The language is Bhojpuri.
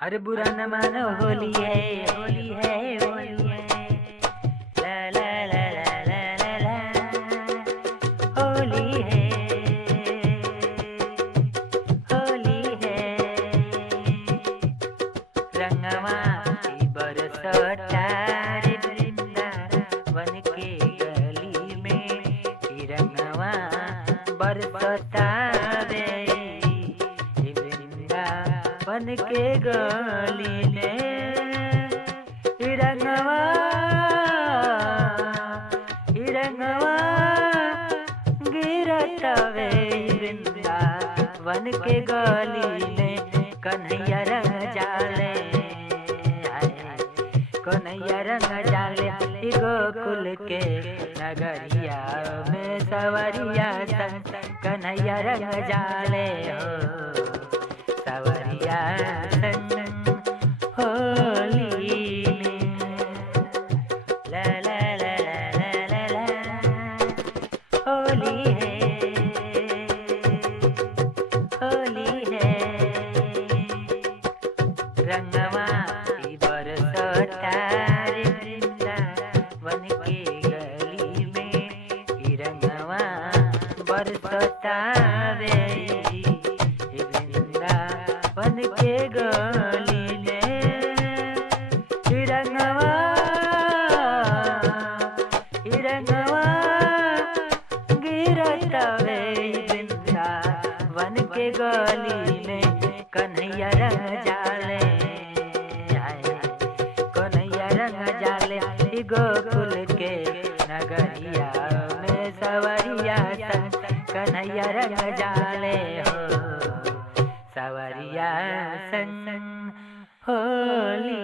अरे बुरा न मानो, होली है, होली है, होली है। ला ला ला ला ला ला ला। होली है, होली है। रंगवा की बरसता रे वृंदावन के गली में। ई रंगवा बरसता रे वृंदावन के गली में। ई रंगवा गिरतवे वृंदावन के गली में। कन्हैया रंग जाले, कन्हैया रंग जाले। ई गोकुल के नगरिया में सवरिया संग कन्हैया रंग जाले हो। सवरिया संग होली में। ला ला ला ला ला ला ला। होली है, होली है। रंगवा की बरसता रे वृंदावन के गली में। ई रंगवा बरसता रे वृंदावन के गली में। ई रंगवा गिरतवे वृंदावन के गली में। कन्हैया रंग जाले, कन्हैया रंग जाले। ई गोकुल के नगरिया में सवरिया संग कन्हैया रंग जाले हो। सवरिया संग होली